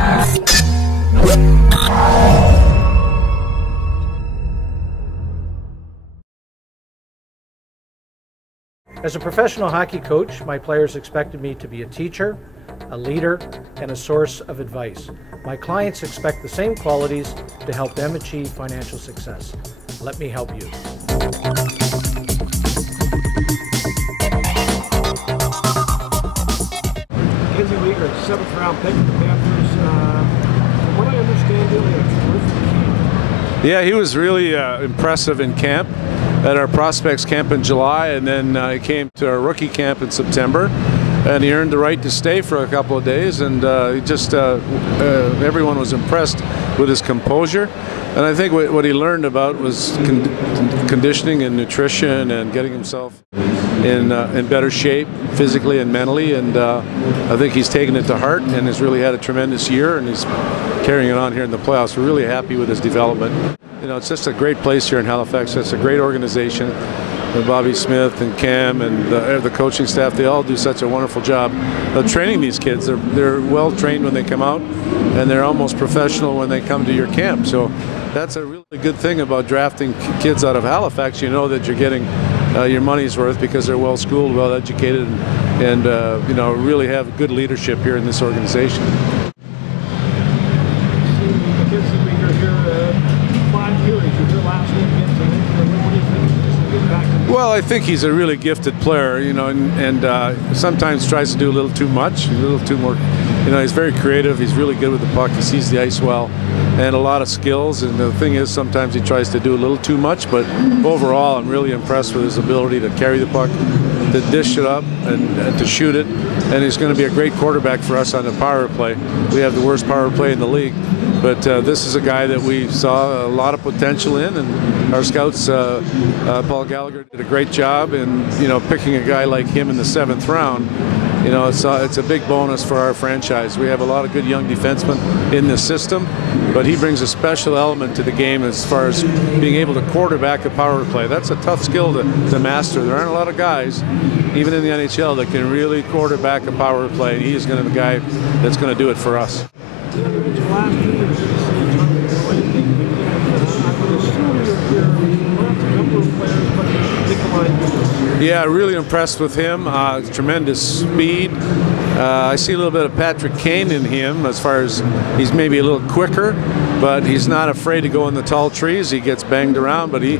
As a professional hockey coach, my players expected me to be a teacher, a leader, and a source of advice. My clients expect the same qualities to help them achieve financial success. Let me help you. MacKenzie Weegar, 7th round pick of the Panthers. From what I understand, he had a terrific camp. Yeah, he was really impressive in camp, at our prospects camp in July, and then he came to our rookie camp in September, and he earned the right to stay for a couple of days, and he just everyone was impressed with his composure. And I think what he learned about was conditioning and nutrition and getting himself in better shape physically and mentally, and I think he's taken it to heart and has really had a tremendous year, and he's carrying it on here in the playoffs. We're really happy with his development. You know, it's just a great place here in Halifax. It's a great organization. Bobby Smith and Cam and the coaching staff, they all do such a wonderful job of training these kids. They're well trained when they come out, and they're almost professional when they come to your camp. So that's a really good thing about drafting kids out of Halifax. You know that you're getting your money's worth because they're well schooled, well educated, and you know, really have good leadership here in this organization. MacKenzie Weegar here, 5 hearings. You're here last weekend tonight. What do you think? Well, I think he's a really gifted player, you know, and sometimes tries to do a little too much, a little too more. You know, he's very creative. He's really good with the puck. He sees the ice well, and a lot of skills. And the thing is, sometimes he tries to do a little too much. But overall, I'm really impressed with his ability to carry the puck, to dish it up, and to shoot it. And he's going to be a great quarterback for us on the power play. We have the worst power play in the league, but this is a guy that we saw a lot of potential in, and our scouts, Paul Gallagher, did a great job in, you know, picking a guy like him in the 7th round. You know, it's a big bonus for our franchise. We have a lot of good young defensemen in this system, but he brings a special element to the game as far as being able to quarterback a power play. That's a tough skill to master. There aren't a lot of guys, even in the NHL, that can really quarterback a power play. He is going to be the guy that's going to do it for us. Yeah, really impressed with him. Tremendous speed. I see a little bit of Patrick Kane in him as far as he's maybe a little quicker, but he's not afraid to go in the tall trees. He gets banged around, but he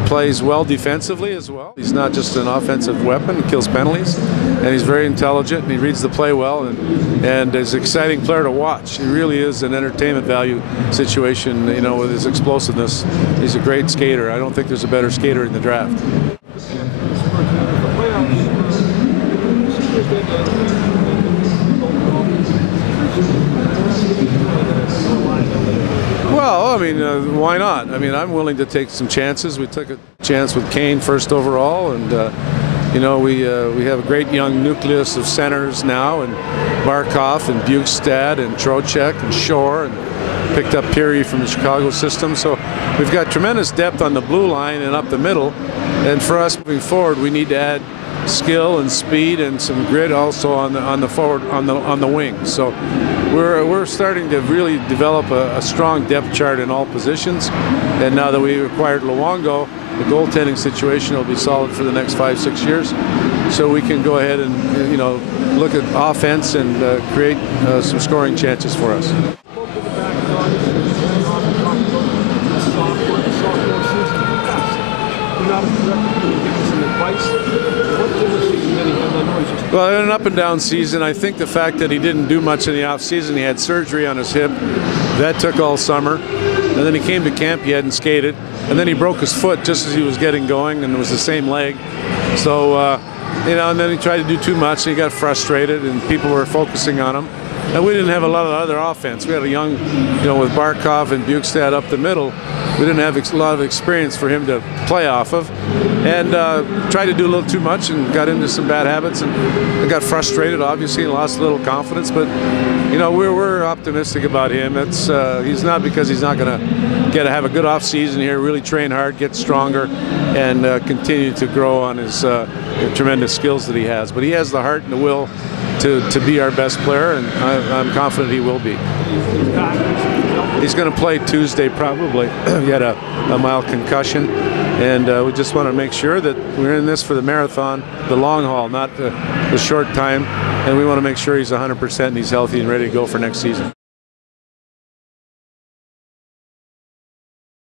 plays well defensively as well. He's not just an offensive weapon, he kills penalties, and he's very intelligent, and he reads the play well, and is an exciting player to watch. He really is an entertainment value situation, you know, with his explosiveness. He's a great skater. I don't think there's a better skater in the draft. Well, I mean, why not? I mean, I'm willing to take some chances. We took a chance with Kane first overall, and you know, we have a great young nucleus of centers now, and Barkov and Bukestad and Trocheck and Shore, and picked up Peary from the Chicago system. So we've got tremendous depth on the blue line and up the middle, and for us moving forward, we need to add skill and speed and some grit also on the forward on the wings. So we're starting to really develop a strong depth chart in all positions. And now that we acquired Luongo, the goaltending situation will be solid for the next 5-6 years. So we can go ahead and, you know, look at offense and create some scoring chances for us. Well, in an up and down season, I think the fact that he didn't do much in the off season, he had surgery on his hip, that took all summer, and then he came to camp, he hadn't skated, and then he broke his foot just as he was getting going, and it was the same leg. So, you know, and then he tried to do too much, and he got frustrated, and people were focusing on him. And we didn't have a lot of other offense. We had a young, you know, with Barkov and Bukestad up the middle, we didn't have a lot of experience for him to play off of, and tried to do a little too much and got into some bad habits and got frustrated, obviously, and lost a little confidence. But, you know, we're optimistic about him. It's he's not because he's not going to have a good off season here, really train hard, get stronger, and continue to grow on his tremendous skills that he has. But he has the heart and the will to be our best player, and I'm confident he will be. He's going to play Tuesday probably. He had a mild concussion, and we just want to make sure that we're in this for the marathon, the long haul, not the short time, and we want to make sure he's 100% and he's healthy and ready to go for next season.